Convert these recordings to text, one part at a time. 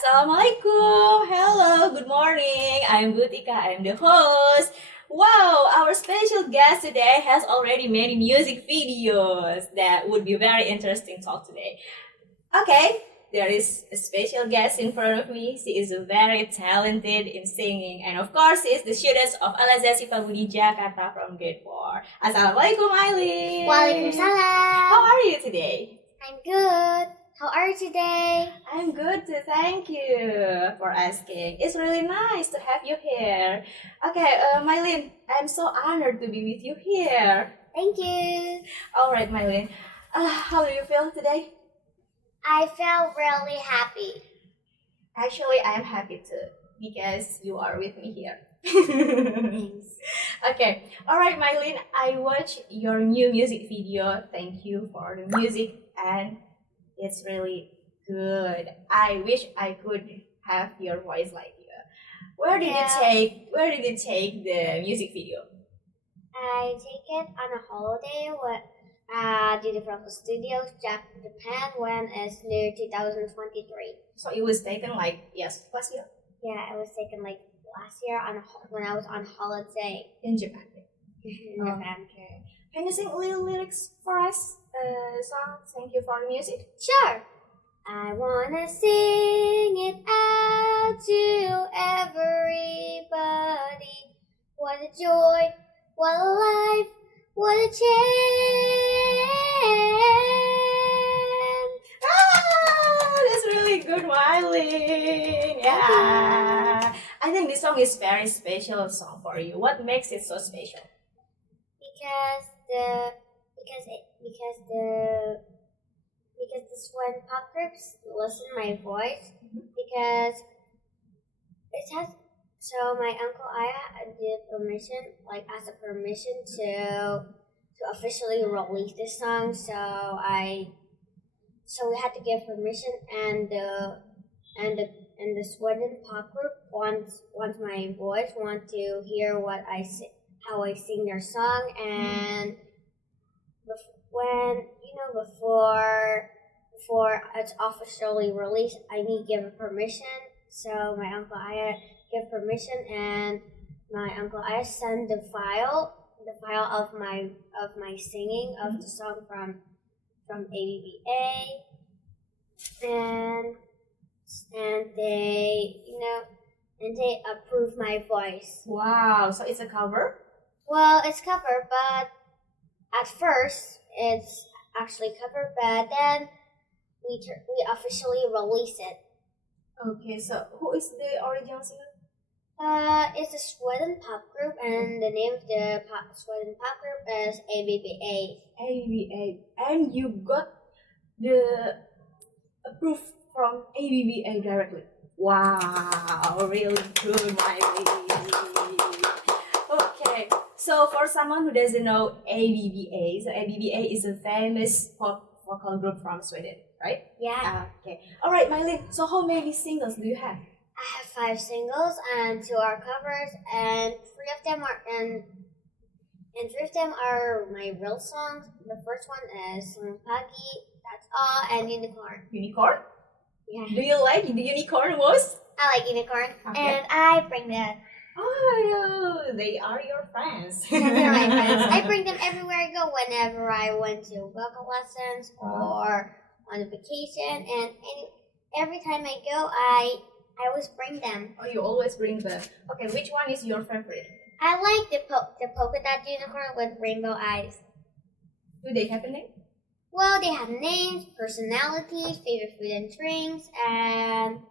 Assalamualaikum. Hello, good morning. I'm Tika. I'm the host. Wow, our special guest today has already made music videos that would be very interesting talk today. Okay, there is a special guest in front of me. She is very talented in singing, and of course, she is the student of Al-Azhar Syifa Budi Jakarta from grade 4. Assalamualaikum, Mylene. Waalaikumsalam. How are you today? I'm good. How are you today? I'm good too, thank you for asking. It's really nice to have you here. Okay, Mylene, I'm so honored to be with you here. Thank you. Alright, Mylene, how do you feel today? I felt really happy. Actually, I am happy too, because you are with me here. Thanks. Okay, alright, Mylene, I watched your new music video. Thank you for the music, and it's really good. I wish I could have your voice like you. Where did you take the music video? I take it on a holiday with Universal Studios, Japan, when it's near 2023. So it was taken last year Yeah, it was taken like last year when I was on holiday in Japan. in Japan. Okay. Can you sing a little lyrics for us? Song. Thank you for the music. Sure. I wanna sing it out to everybody. What a joy, what a life, what a chance. That's really good, Mylene. Yeah. I think this song is very special song for you. What makes it so special? Because this when pop groups listen to my voice, because it has my uncle Aya did permission, asked a permission to officially release this song, so we had to give permission, and the Sweden pop group wants my voice, want to hear what I sing, how I sing their song, and when before it's officially released, I need to give permission. So my uncle Aya give permission, and my uncle Aya send the file of my singing of the song from ABBA, and they approve my voice. Wow, so it's a cover? Well, it's cover, but at first it's actually cover, but then we officially release it. Okay, so who is the original singer? It's a Sweden pop group, and the name of the Sweden pop group is ABBA. ABBA. And you got the approve from ABBA directly. Wow, really good, Mylene. Okay, so for someone who doesn't know ABBA, so ABBA is a famous pop vocal group from Sweden, right? Yeah. Okay. All right, Mylene. So how many singles do you have? I have 5 singles and 2 are covers, and 3 of them are my real songs. The first one is Pagi, That's All, and Unicorn. Unicorn? Yeah. Do you like the unicorn most? I like Unicorn, Okay. and I bring that. Oh, they are your friends. Yeah, they're my friends. I bring them everywhere I go. Whenever I went to vocal lessons or on a vacation, and every time I go, I always bring them. Oh, you always bring them. Okay, which one is your favorite? I like the polka dot unicorn with rainbow eyes. Do they have a name? Well, they have names, personalities, favorite food and drinks, and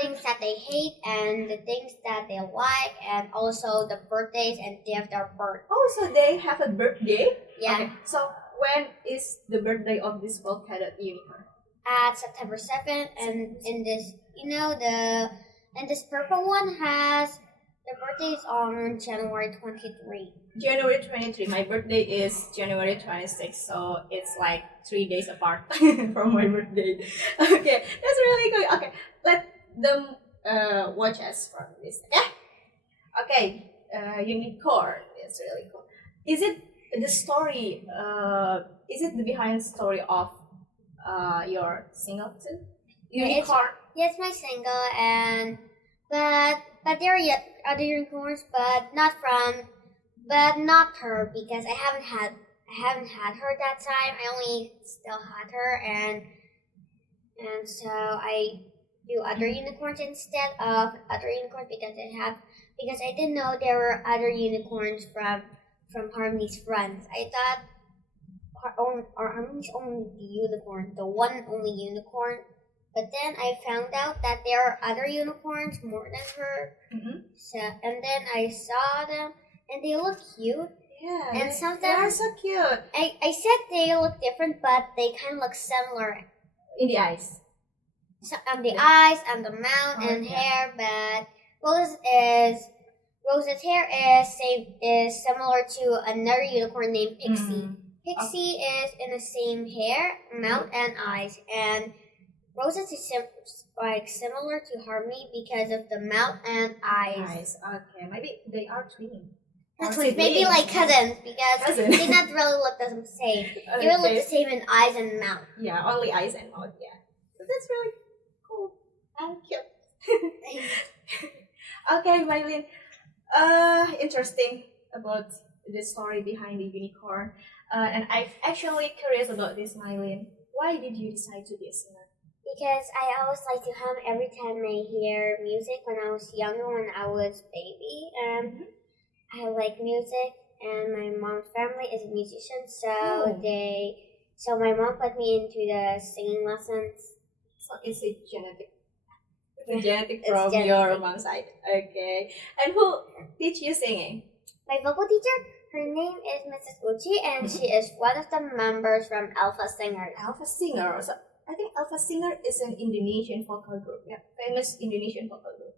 things that they hate, and the things that they like, and also the birthdays and day of their birth. Oh, so they have a birthday? Yeah. Okay, so when is the birthday of this polka dot unicorn? At September 7th, and in this, this purple one has the birthday is on January 23. January 23. My birthday is January 26, so it's like 3 days apart from my birthday. Okay, that's really good. Okay, let them watch us from this. Okay, unicorn. It's really cool. Is it the story? Is it the behind story of your single too? Unicorn. It's my single, and but there are other unicorns, but not her, because I haven't had her that time. I only still had her, and so I do other unicorns instead of other unicorns, because I didn't know there were other unicorns from Harmony's friends. I thought Harmony's only the unicorn, the one and only unicorn. But then I found out that there are other unicorns more than her. Mm-hmm. So, and then I saw them, and they look cute. Yeah, And they sometimes are so cute. I said they look different, but they kind of look similar. In the eyes. So, on the eyes, on the mouth, and hair. But Rose's hair is similar to another unicorn named Pixie. Pixie is in the same hair, mouth, and eyes, and Rose's is similar to Harmony because of the mouth and eyes. Okay, maybe they are twins. Maybe like cousins, because they not really look the same. They will look the same in eyes and mouth. Yeah, only eyes and mouth. Yeah, so that's really cool and cute. Okay, Mylene. Interesting about the story behind the unicorn. And I'm actually curious about this, Mylene. Why did you decide to be a singer? Because I always like to hum every time I hear music when I was younger, when I was baby. I like music, and my mom's family is a musician, so my mom put me into the singing lessons. So it's a genetic from your mom's side. Okay. And who teach you singing? My vocal teacher, her name is Mrs. Uchi, and she is one of the members from Alpha Singers. Alpha Singer. So I think Alpha Singer is an Indonesian vocal group. Yeah, famous Indonesian vocal group,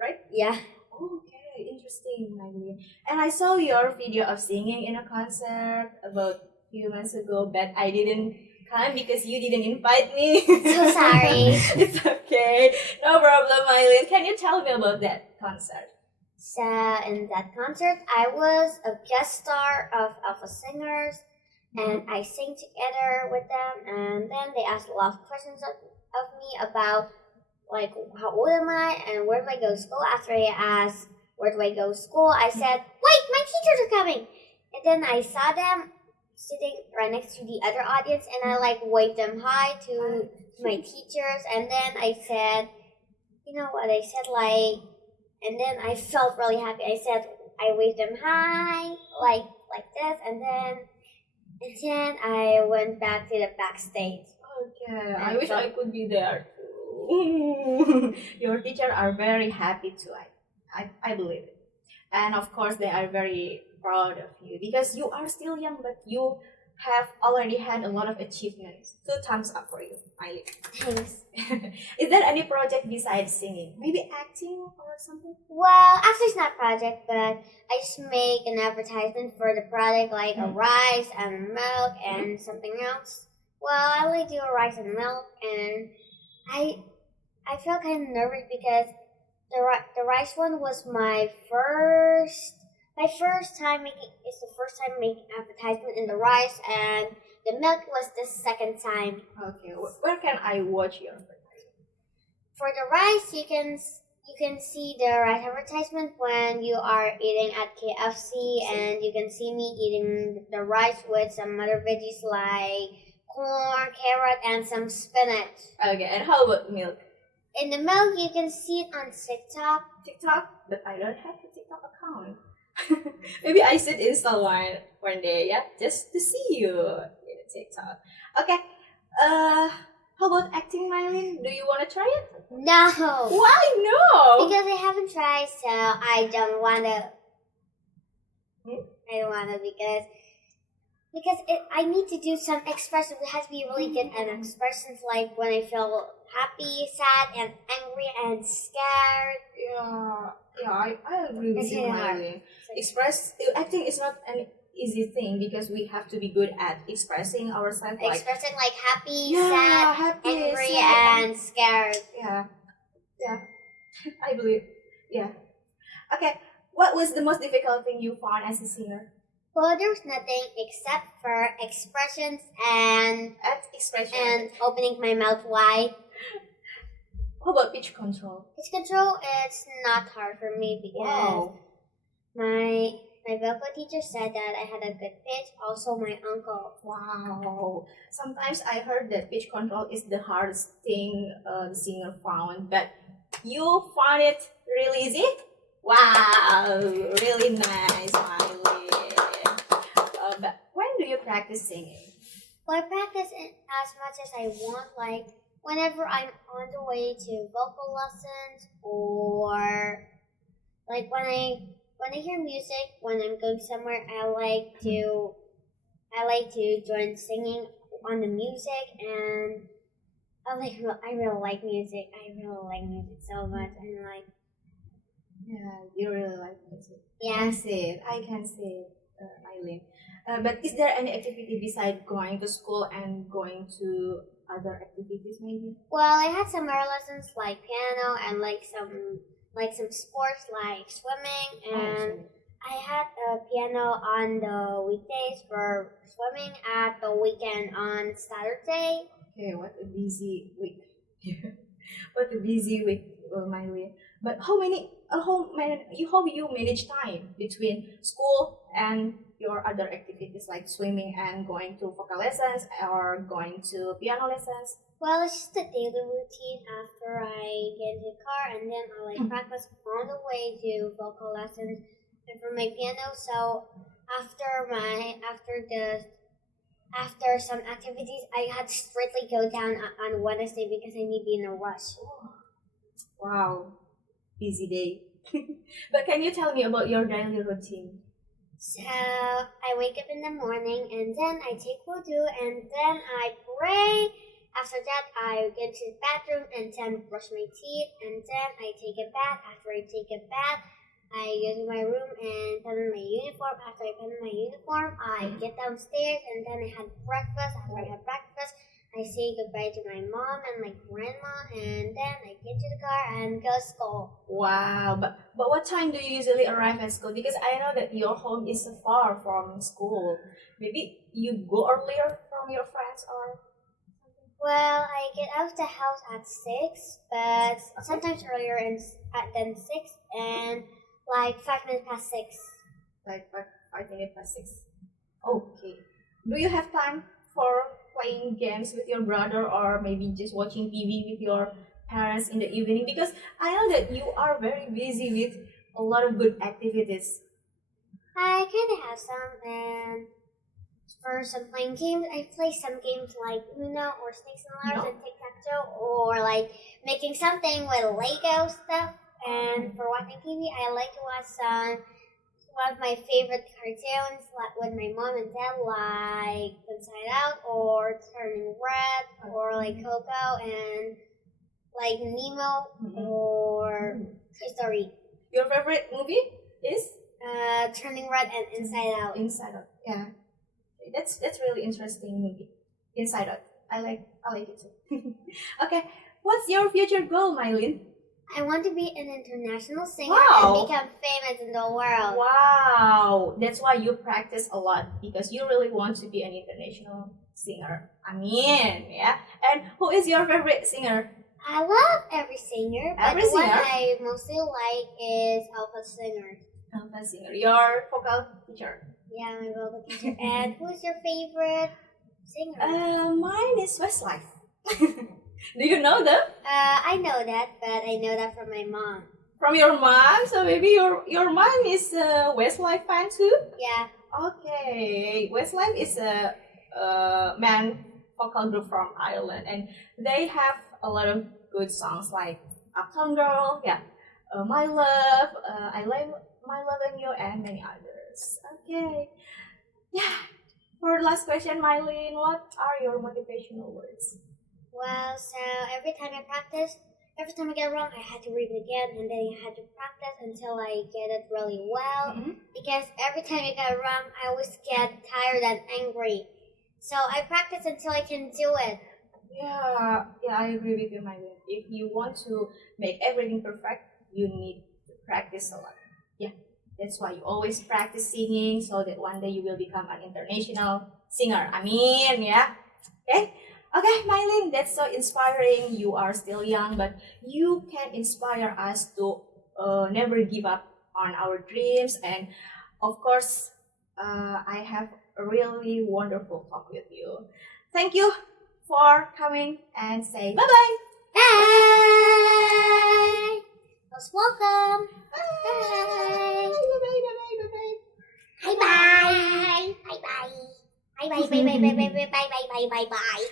right? Yeah. Okay, interesting, Mylene. And I saw your video of singing in a concert about a few months ago, but I didn't come because you didn't invite me. So sorry. It's okay. No problem, Mylene. Can you tell me about that concert? So in that concert, I was a guest star of Alpha Singers, and I sang together with them, and then they asked a lot of questions of me about, like, how old am I and where do I go to school. After I asked where do I go to school, I said, wait, my teachers are coming. And then I saw them sitting right next to the other audience, and I waved them hi to my teachers, and then I said, you know what, I said and then I felt really happy. I said, I waved them hi, like this, and then I went back to the backstage. Okay, I wish I could be there too. Your teachers are very happy too. I believe it. And of course, they are very proud of you because you are still young, but you have already had a lot of achievements. So thumbs up for you, Mylene. Thanks. Is there any project besides singing? Maybe acting or something? Well, actually it's not a project, but I just make an advertisement for the product, like a rice and milk and something else. Well, I only do a rice and milk, and I feel kind of nervous because the rice one was my first time making. It's the first time making advertisement in the rice, and the milk was the second time. Okay, where can I watch your advertisement? For the rice, you can see the rice advertisement when you are eating at KFC, and you can see me eating the rice with some other veggies like corn, carrot, and some spinach. Okay, and how about milk? In the milk, you can see it on TikTok. TikTok? But I don't have a TikTok account. Maybe I should install one day, yeah, just to see you in TikTok. Okay. How about acting, Mylene? Do you want to try it? No. Why no? Because I haven't tried, so I don't want to. I don't want to because I need to do some expression. It has to be really good and expressions, like when I feel happy, sad, and angry, and scared. Yeah, I agree with you, Mylene. Acting is not an easy thing because we have to be good at expressing ourselves. Expressing like happy, sad, angry, and scared. Yeah. I believe. Yeah. Okay. What was the most difficult thing you found as a singer? Well, there was nothing except for expressions and opening my mouth wide. How about pitch control? Pitch control, it's not hard for me because my vocal teacher said that I had a good pitch. Also, my uncle. Wow. Sometimes I heard that pitch control is the hardest thing the singer found, but you found it really easy? Wow, really nice, Miley. But when do you practice singing? Well, I practice it as much as I want, like whenever I'm on the way to vocal lessons, or like when I hear music, when I'm going somewhere, I like to join singing on the music, and I really like music. I really like music so much, and like Yeah, you really like music. yeah. I can see it, Eileen. But is there any activity besides going to school and going to other activities maybe? Well, I had some more lessons like piano and like some sports like swimming, and I had a piano on the weekdays for swimming, at the weekend on Saturday. Okay, what a busy week. What a busy week, Miley. But how you manage time between school and your other activities like swimming and going to vocal lessons or going to piano lessons? Well, it's just a daily routine after I get in the car, and then I practice on the way to vocal lessons and for my piano. So after some activities, I had to strictly go down on Wednesday because I need to be in a rush. Wow, busy day. But can you tell me about your daily routine? So I wake up in the morning, and then I take wudu, and then I pray. After that, I get to the bathroom and then brush my teeth, and then I take a bath. After I take a bath, I go to my room and put on my uniform. After I put on my uniform, I get downstairs, and then I had breakfast. After I had breakfast, I say goodbye to my mom and my grandma, and then I get to the car and go to school. Wow, but what time do you usually arrive at school? Because I know that your home is far from school. Maybe you go earlier from your friends or Well, I get out of the house at 6, but sometimes earlier than 6, and like 5 minutes past 6. like 5 minutes past 6. Okay. Do you have time for playing games with your brother or maybe just watching TV with your parents in the evening? Because I know that you are very busy with a lot of good activities. I kind of have some, and for some playing games, I play some games like Uno or Snakes and Ladders and Tic-Tac-Toe, or like making something with Lego stuff. And for watching TV, I like to watch one of my favorite cartoons with my mom and dad, like Inside Out or Turning Red, or like Coco and like Nemo or Toy Story. Your favorite movie is Turning Red and Inside Out. Inside Out. Yeah, that's really interesting movie. Inside Out. I like it too. Okay, what's your future goal, Mylene? I want to be an international singer Wow. and become famous in the world. Wow, that's why you practice a lot because you really want to be an international singer. I mean, yeah. And who is your favorite singer? I love every singer, but Every the one singer? I mostly like is Alpha Singer. Alpha singer. Your vocal teacher. Yeah, my vocal teacher. And who's your favorite singer? Mine is Westlife. Do you know them? I know that, but I know that from my mom. From your mom? So maybe your mom is a Westlife fan too? Yeah. Okay, Westlife is a man vocal group from Ireland, and they have a lot of good songs like Uptown Girl, yeah, My Love, I Love My Love and You, and many others. Okay, yeah. For the last question, Mylene, what are your motivational words? Well, so every time I get it wrong, I had to read it again, and then I had to practice until I get it really well. Because every time I get it wrong, I always get tired and angry. So I practice until I can do it. Yeah, I agree with you, Mylene. If you want to make everything perfect, you need to practice a lot. Yeah, that's why you always practice singing so that one day you will become an international singer. I mean, yeah. Okay. Okay, Mylene, that's so inspiring. You are still young, but you can inspire us to never give up on our dreams. And of course, I have a really wonderful talk with you. Thank you for coming and say bye bye. Bye. Most welcome. Bye Bye. bye bye bye bye bye. Bye bye. Bye bye. Bye bye bye bye bye bye bye bye bye bye bye.